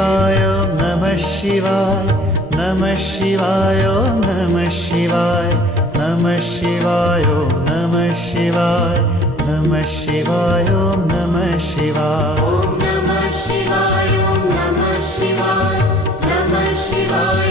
शिवाय ॐ नमः शिवाय नमः शिवाय ॐ नमः शिवाय नमः शिवाय ॐ नमः शिवाय नमः शिवाय ॐ नमः शिवाय ॐ नमः शिवाय ॐ नमः शिवाय नमः शिवाय